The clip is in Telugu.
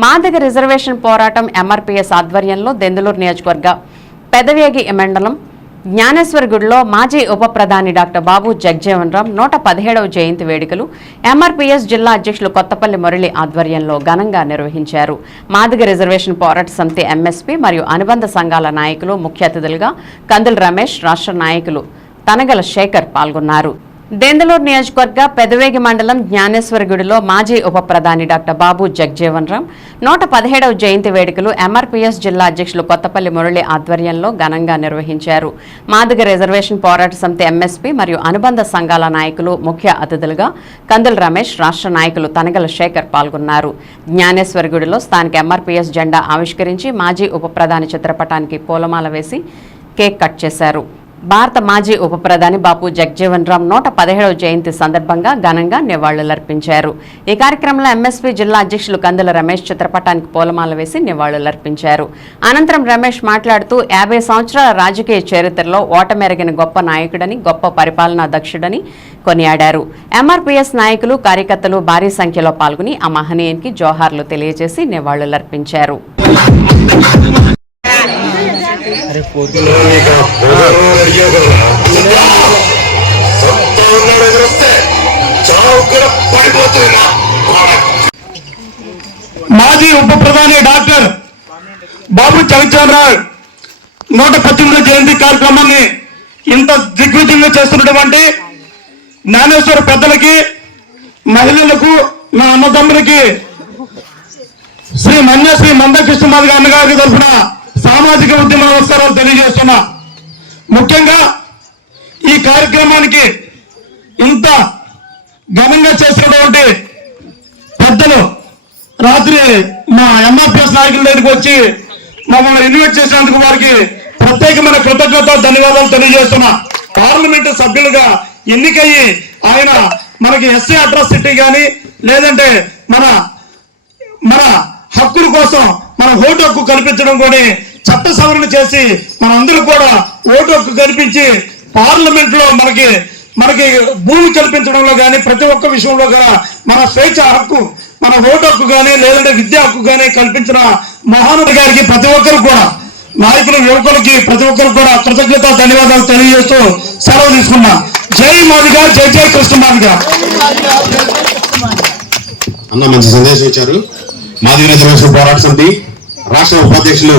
మాదిగ రిజర్వేషన్ పోరాటం ఎంఆర్పీఎస్ ఆధ్వర్యంలో దెందులూరు నియోజకవర్గ పెదవేగి మండలం జ్ఞానేశ్వరగుడిలో మాజీ ఉప ప్రధాని డాక్టర్ బాబు జగజీవన్ రామ్ 117వ జయంతి వేడుకలు ఎంఆర్పీఎస్ జిల్లా అధ్యక్షులు కొత్తపల్లి మురళి ఆధ్వర్యంలో ఘనంగా నిర్వహించారు. మాదిగ రిజర్వేషన్ పోరాట సమితి ఎంఎస్పీ మరియు అనుబంధ సంఘాల నాయకులు ముఖ్య అతిథులుగా కందుల రమేష్, రాష్ట్ర నాయకులు తనగల శేఖర్ పాల్గొన్నారు. దెందులూరు నియోజకవర్గ పెదవేగి మండలం జ్ఞానేశ్వరగుడిలో మాజీ ఉప ప్రధాని డాక్టర్ బాబు జగజీవన్ రామ్ 117వ జయంతి వేడుకలు ఎంఆర్పీఎస్ జిల్లా అధ్యక్షులు కొత్తపల్లి మురళి ఆధ్వర్యంలో ఘనంగా నిర్వహించారు. మాదిగ రిజర్వేషన్ పోరాట సమితి ఎంఎస్పీ మరియు అనుబంధ సంఘాల నాయకులు ముఖ్య అతిథులుగా కందుల రమేష్, రాష్ట్ర నాయకులు తనగల శేఖర్ పాల్గొన్నారు. జ్ఞానేశ్వరగుడిలో స్థానిక ఎంఆర్పీఎస్ జెండా ఆవిష్కరించి మాజీ ఉప ప్రధాని చిత్రపటానికి పూలమాల వేసి కేక్ కట్ చేశారు. భారత మాజీ ఉప ప్రధాని బాబు జగజీవన్ రామ్ 117వ జయంతి సందర్భంగా ఘనంగా నివాళులర్పించారు. ఈ కార్యక్రమంలో ఎంఎస్పీ జిల్లా అధ్యక్షులు కందుల రమేష్ చిత్రపటానికి పూలమాల వేసి నివాళులర్పించారు. అనంతరం రమేష్ మాట్లాడుతూ 50 సంవత్సరాల రాజకీయ చరిత్రలో ఓటమెరగిన గొప్ప నాయకుడని, గొప్ప పరిపాలనా దక్షుడని కొనియాడారు. ఎంఆర్పీఎస్ నాయకులు, కార్యకర్తలు భారీ సంఖ్యలో పాల్గొని ఆ మహనీయునికి జోహార్లు తెలియజేసి నివాళులర్పించారు. మాజీ ఉప ప్రధాని డాక్టర్ బాబు జగజీవన్ రామ్ 118వ జయంతి కార్యక్రమాన్ని ఇంత దిగ్విజయంగా చేస్తున్నటువంటి జ్ఞానేశ్వర పెద్దలకి, మహిళలకు, నా అన్నదమ్ములకి శ్రీ మందకృష్ణమాదిగ అన్నగారి తరఫున సామాజిక ఉద్యమ నమస్కారాలు తెలియజేస్తున్నా. ముఖ్యంగా ఈ కార్యక్రమానికి ఇంత ఘనంగా చేసినటువంటి పెద్దలు రాత్రి మా ఎంఆర్పీఎస్ నాయకుల దగ్గరికి వచ్చి మమ్మల్ని ఇన్వైట్ చేసినందుకు వారికి ప్రత్యేకమైన కృతజ్ఞత, ధన్యవాదాలు తెలియజేస్తున్నా. పార్లమెంటు సభ్యులుగా ఎన్నికయ్యి ఆయన మనకి ఎస్సీ అట్రాసిటీ కానీ లేదంటే మన హక్కుల కోసం మన ఓటు హక్కు కల్పించడం కూడా చట్ట సవరణ చేసి మనందరూ కూడా ఓటు హక్కు కల్పించి పార్లమెంట్ లో మనకి భూమి కల్పించడంలో కానీ ప్రతి ఒక్క విషయంలో కూడా మన స్వేచ్ఛ హక్కు, మన ఓటు హక్కు కానీ లేదంటే విద్యా హక్కు కానీ కల్పించిన మహానుడి గారికి ప్రతి ఒక్కరు కూడా, నాయకులు, యువకులకి ప్రతి ఒక్కరు కూడా కృతజ్ఞత, ధన్యవాదాలు తెలియజేస్తూ సెలవు తీసుకున్నా. జై మాదిగ, జై జై కృష్ణ మాదిగ. అన్న మంచి సందేశం ఇచ్చారు. మాదిగ రిజర్వేషన్ పోరాట సమితి రాష్ట్ర ఉపాధ్యక్షులు